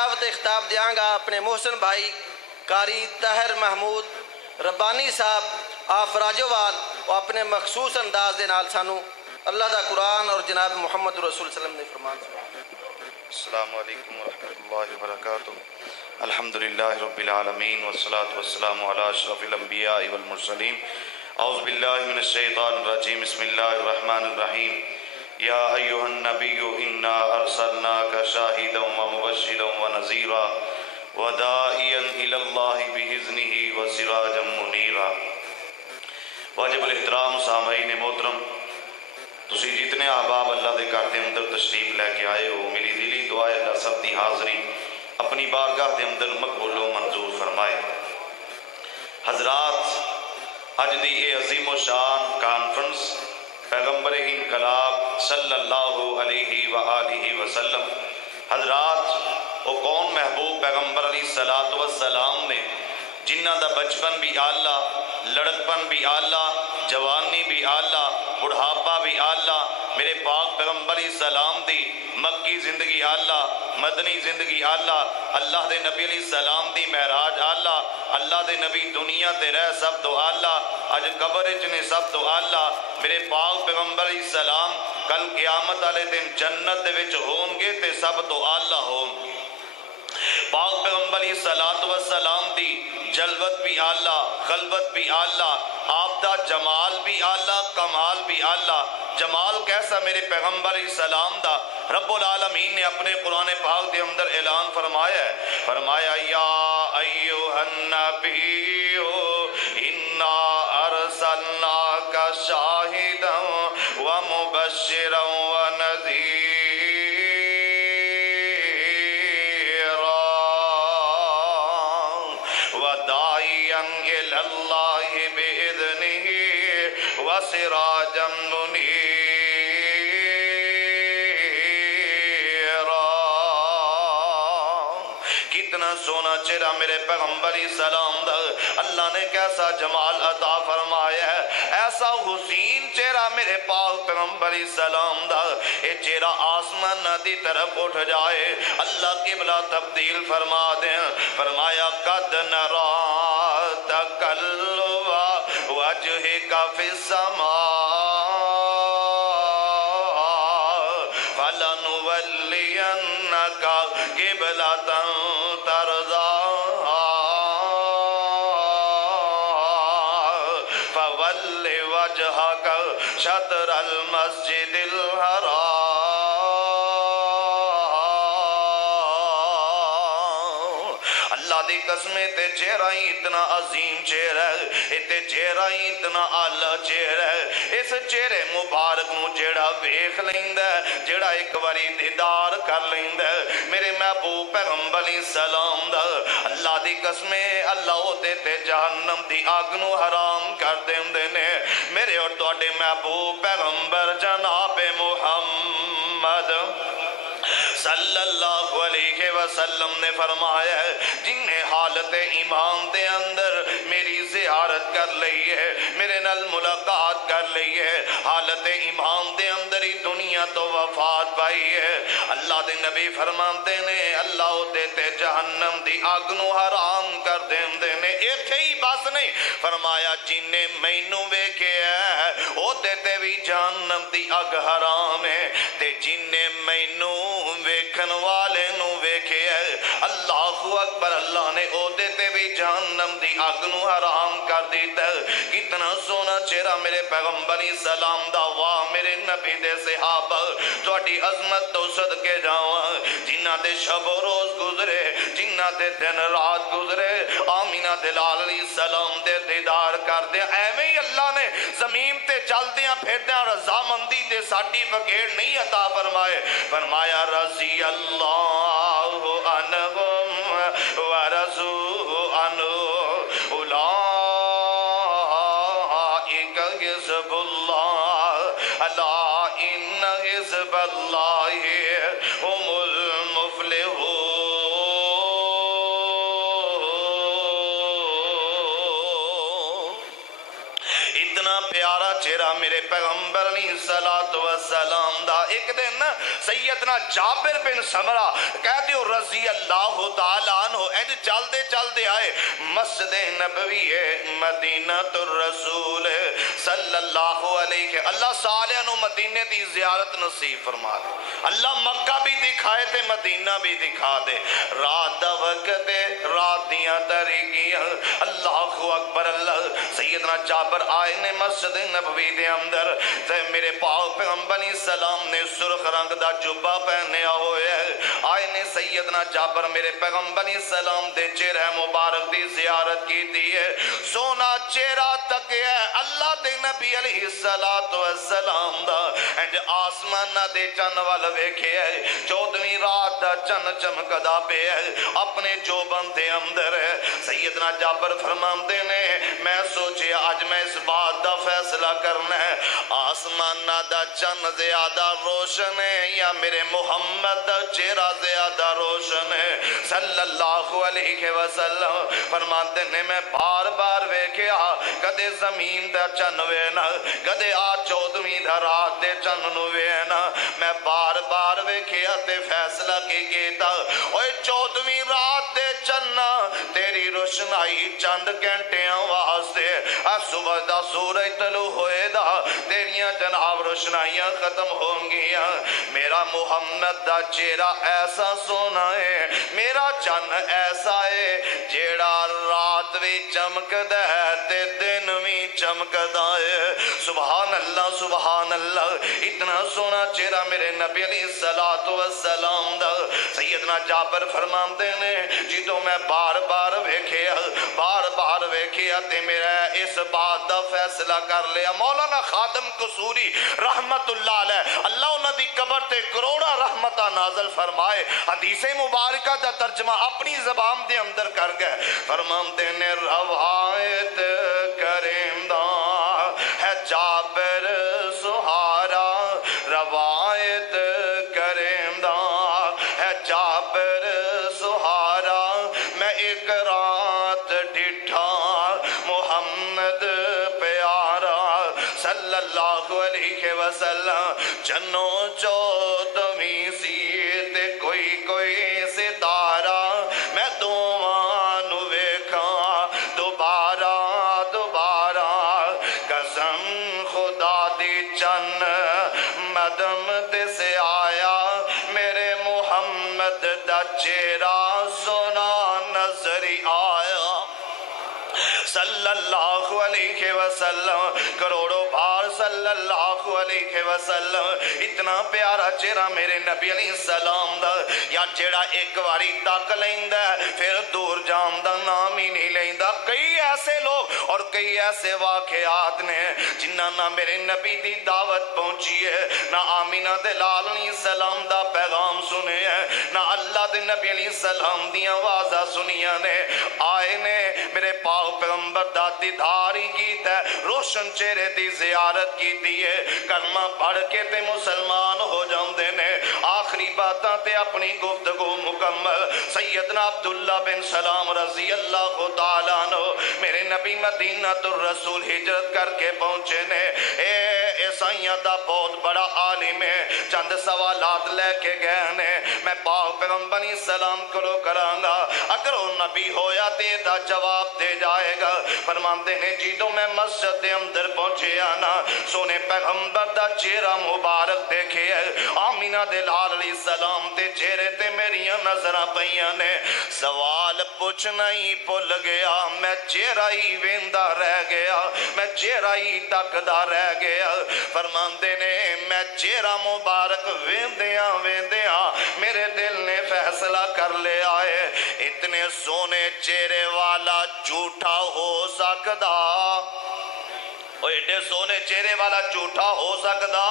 تلاوت خطاب دیاں گا اپنے محسن بھائی قاری طاہر محمود ربانی صاحب آپ راجوال اور اپنے مخصوص انداز دے نال سانو اللہ دا قرآن اور جناب محمد رسول صلی اللہ علیہ وسلم نے فرمان سنا۔ السلام علیکم ورحمۃ اللہ وبرکاتہ۔ الحمدللہ رب العالمین والصلاة والسلام علی اشرف الانبیاء والمرسلین۔ اعوذ باللہ من الشیطان الرجیم، بسم اللہ الرحمن الرحیم۔ یا ایہا النبی انا ارسلناک شاہدا ومبشرا ونذیرا وداعیا الی اللہ باذنہ وسراجا منیرا۔ واجب الاحترام سامعین محترم، تسی جتنے احباب اللہ دے گھر دے اندر تشریف لے کے آئے ہو، میری دلی دعا ہے اللہ سب دی حاضری اپنی بارگاہ دے اندر مقبول و منظور فرمائے۔ حضرات، اج دی اے عظیم و شان کانفرنس پیغمبر انقلاب صلی اللہ علیہ وآلہ وسلم، حضرات وہ کون محبوب پیغمبر علیہ السلام نے جنہ دا بچپن بھی آلہ، لڑکپن بھی آلہ، جوانی بھی آلہ، بڑھاپا بھی آلہ، میرے پاک پیغمبر علیہ السلام دی مکی زندگی آلہ، مدنی زندگی آلہ، اللہ دے نبی علیہ السلام دی معراج آلہ، اللہ دے نبی دنیا تے رہ سب تو آلہ، اج قبر چنے سب تو آلہ، میرے پاک پیغمبر علیہ السلام کل قیامت والے دن جنت دے وچ ہون گے تے سب تو آلہ ہون گے۔ پاک پیغمبر علیہ السلام دی جلوت بھی آلہ، خلوت بھی آلہ، آپ دا جمال بھی آلہ، کمال بھی آلہ۔ جمال کیسا میرے پیغمبر علیہ السلام دا، رب العالمین نے اپنے قرآن پاک دے اندر اعلان فرمایا ہے، فرمایا یا ایوہ النبی انا ارسلناک شاہدا ومبشرا ونذیرا وداعیا الی اللہ باذنہ وسراجا منیرا۔ کتنا سونا چہرہ میرے پیغمبر علیہ السلام دا، اللہ نے کیسا جمال عطا فرمایا ہے، ایسا حسین چہرہ میرے پاک پیغمبر علیہ السلام دا، یہ چہرہ آسمان دی طرف اٹھ جائے اللہ قبلہ تبدیل فرما دیں۔ فرمایا قد نرا تقلب وجہک فی السماء فلنولینک قبلۃ ترضاہا فول وجہک شطر المسجد الحرام۔ اللہ دی قسمیں تے چہرہ ہی اتنا عظیم چہرہ ہے، تے چہرہ ہی اتنا اعلیٰ چہرہ ہے، اس چہرے مبارک نو جیڑا ویکھ لیندا ہے، جیڑا ایک واری دیدار کر لیندا ہے میرے محبوب پیغمبر علیہ السلام دا، اللہ دی قسمیں اللہ او تے جہنم دی آگ نو حرام کر دیندے نے۔ میرے اور تواڈے محبوب پیغمبر جناب محمد صلی اللہ علیہ وسلم نے فرمایا ہے جنہیں حالت ایمان دے اندر میری زیارت کر لئی ہے، میرے نال ملاقات کر لئی ہے، حالت ایمان دے اندر ہی دنیا تو وفات پائی ہے، اللہ دے نبی فرماتے نے اللہ دیتے جہنم دی آگ نو حرام کر دیندے نے۔ ایتھے ہی بس نہیں، فرمایا جنہیں مینوں ویکھے ہے او دیتے بھی جہنم دی آگ حرام ہے، تے جنہیں مینوں ویکھن والے نو ویکھے ہے اللہ اکبر، اللہ نے او دیتے بھی جہنم دی آگ نو حرام کر دیتا ہے۔ کتنا سونا چہرہ میرے پیغمبر علیہ السلام دا، واہ میرے نبی دے صحابہ تواڈی عظمت تو صدقے جاواں، جنہ دے شب و روز گزرے، جنہ دے دن رات گزرے، آمینہ دلال علیہ السلام دے دیدار کر دیا۔ ایویں ہی اللہ نے زمین تے چل دیا پھر دیا رضامندی تے سرٹیفکیٹ نہیں عطا فرمائے، فرمایا رضی اللہ عنہم ورضوا عنہ اولئک حزب اللہ الا ان حزب اللہ هم المفلحون۔ اتنا پیارا چہرہ میرے پیغمبر علیہ السلام دا۔ ایک دن سیدنا جابر بن سمرہ کہتے ہو رضی اللہ تعالیٰ عنہ اینج چل دے آئے مسجد نبوی مدینہ الرسول صلی اللہ علیہ اللہ صالح نو مدینے دی زیارت نصیب فرما دے، اللہ مکہ بھی دکھائے تے مدینہ بھی دکھا دے، رات دا وقت رات دیاں تاریکیاں، اللہ اکبر اللہ۔ سیدنا جابر آئے نے مسجد نبوی دے اندر تے میرے پاک پیغمبر علیہ السلام نے سرخ رنگ دا جبہ پہنیا ہوئے آئے نے سیدنا جابر میرے پیغمبر علیہ السلام دے چہرہ مبارک دی زیارت کی دیئے، سونا چہرہ تک ہے اللہ دے نبی علیہ السلام دا، انج آسمان دے چن وال ویکھے ہے، 14ویں رات دا چن چمکدا پہ ہے اپنے جو بندے اندر ہے۔ سیدنا جابر فرماندے نے میں سوچے آج میں اس بات دا فیصلہ کرنا ہے، آسمان دا چن زیادہ روشن ہے یا میرے محمد دا چہرہ زیادہ روشن ہے صلی اللہ علیہ وسلم۔ فرماندے نے میں بار بار ویکھیا کدے زمین دا چن وینا کدے آ 14ویں دا رات دے چن نو وینا، میں بار بار ویکھیا تے فیصلہ کی کیتا اوے 14ویں رات دے چن تیری روشنائی چند گھنٹیاں واسطے، صبح دا سورج طلوع ہوئے دا تیریاں جناب روشنائیاں ختم ہوں گیاں، میرا محمد دا چہرہ ایسا سونا ہے، میرا چن ایسا ہے جیڑا رات بھی چمکدا ہے تے دن بھی چمکدا ہے، سبحان اللہ سبحان اللہ۔ اتنا سونا چہرہ میرے نبی علیہ السلام دا۔ سیدنا جابر فرماندے نے جدوں میں بار بار ویکھیا تے میرا اس بات دا فیصلہ کر لیا، مولانا خادم قصوری رحمت اللہ علیہ اللہ انہاں دی قبر تے کروڑا رحمتہ نازل فرمائے، حدیث مبارکہ دا ترجمہ اپنی زبان دے اندر کر گئے، فرماندے نے روایت کریم دا ہے جابر سہارا، روایت کریم دا ہے جابر سہارا، میں ایک رات ڈٹھا محمد پیارا صلی اللہ علیہ وسلم، چنو 14ویں سی تے کوئی ستارہ، میں دوواں نو ویکھاں دوبارہ قسم خدا دی چن مدم تے سے آیا، میرے محمد دا چہرہ سونا نظر آیا صلی اللہ علیہ وسلم، کروڑوں بار صلی اللہ علیہ وسلم۔ اتنا پیارا چہرہ میرے نبی علیہ السلام دا، یا جیڑا ایک واری تک لیندہ پھر دور جام دا نام ہی نہیں لیندہ۔ کئی ایسے لوگ اور کئی ایسے واقعات نے جنہ نہ میرے نبی دی دعوت پہنچی ہے، نہ آمینہ دے لال علیہ السلام دا پیغام سنے ہے، نہ اللہ دے نبی علیہ السلام دی آوازہ سنیاں نے، آئے نے میرے پاک پیغمبر دا دیداری کیتا ہے، روشن چہرے دی زیارت کی دیئے، کلمہ پڑھ کے تے مسلمان ہو جاندے نے۔ آخری باتاں تے اپنی گفتگو مکمل، سیدنا عبداللہ بن سلام رضی اللہ تعالیٰ عنہ میرے نبی مدینہ الرسول ہجرت کر کے پہنچے نے، عیسائیاں دا بہت بڑا عالم ہے، چند سوالات لے کے گئے نے، میں پاک پیغمبر علیہ السلام کرو کرانگا، اگر وہ نبی ہویا تے دا جواب دے جائے گا۔ فرماندے نے جیدوں میں مسجد دے اندر پہنچے آنا، سونے پیغمبر دا چہرہ مبارک دیکھے ہے، آمینہ دے لال علیہ السلام تے چہرے تے میریاں نظرہ پہیاں نے، سوال پوچھنا ہی پل گیا، میں چہرہ ہی ویندہ رہ گیا، میں چہرہ ہی تکدہ رہ گیا۔ فرماندے نے میں چہرہ مبارک ویندیاں میرے دل نے فیصلہ کر لے آئے، اتنے سونے چہرے والا جھوٹا ہو سکدا، ایڈے سونے چہرے والا جھوٹا ہو سکدا؟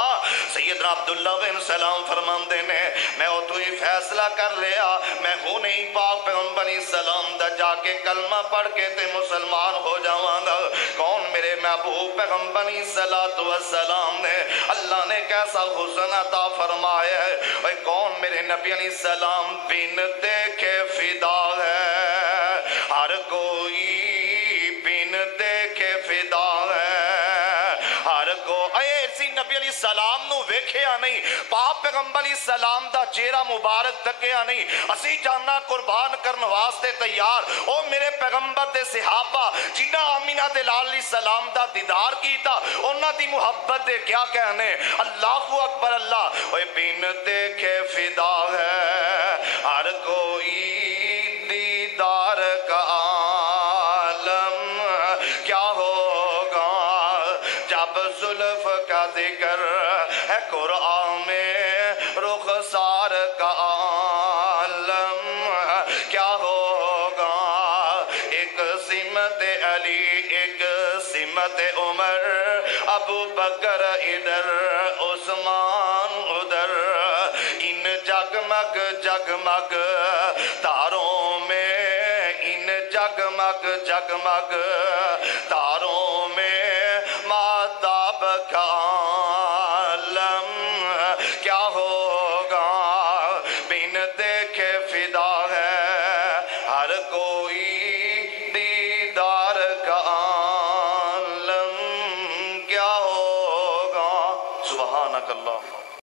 سیدنا عبداللہ بن سلام فرماندے نے میں اتو ہی فیصلہ کر لیا، میں ہوں نہیں پاک پیغمبر علیہ السلام دا جا کے کلمہ پڑھ کے تے مسلمان ہو جاواں گا۔ کون میرے محبوب پیغمبر علیہ السلام نے، اللہ نے کیسا حسن عطا فرمایا ہے، اے کون میرے نبی علیہ السلام بن دیکھے فدا ہے، ہر کوئی بن دیکھے فدا ہے، ہر علیہ السلام نو ویکھیا نہیں، پاک پیغمبر علیہ السلام دا چہرہ مبارک تکیا نہیں، اسی جانا قربان کرن واسطے تیار، او میرے پیغمبر دے صحابہ جنہاں آمینہ دے لال علیہ السلام دا دیدار کیتا، انہاں دی محبت دے کیا کہنے، اللہ اکبر اللہ، اوے بین دیکھے فدا ہے ہر کوئی دیدار کا عالم، کیا ہوگا جب زلف کا ذکر ہے قرآن میں رخسار کا عالم، کیا ہوگا ایک سمت علی ایک سمت عمر، ابو بکر ادھر عثمان ادھر، ان جگمگ جگمگ تاروں میں، ان جگمگ جگمگ تاروں میں ماتاب کا عالم، کیا ہوگا بن دیکھے فدا ہے ہر کوئی دیدار کا عالم، کیا ہوگا۔ سبحانک اللہ۔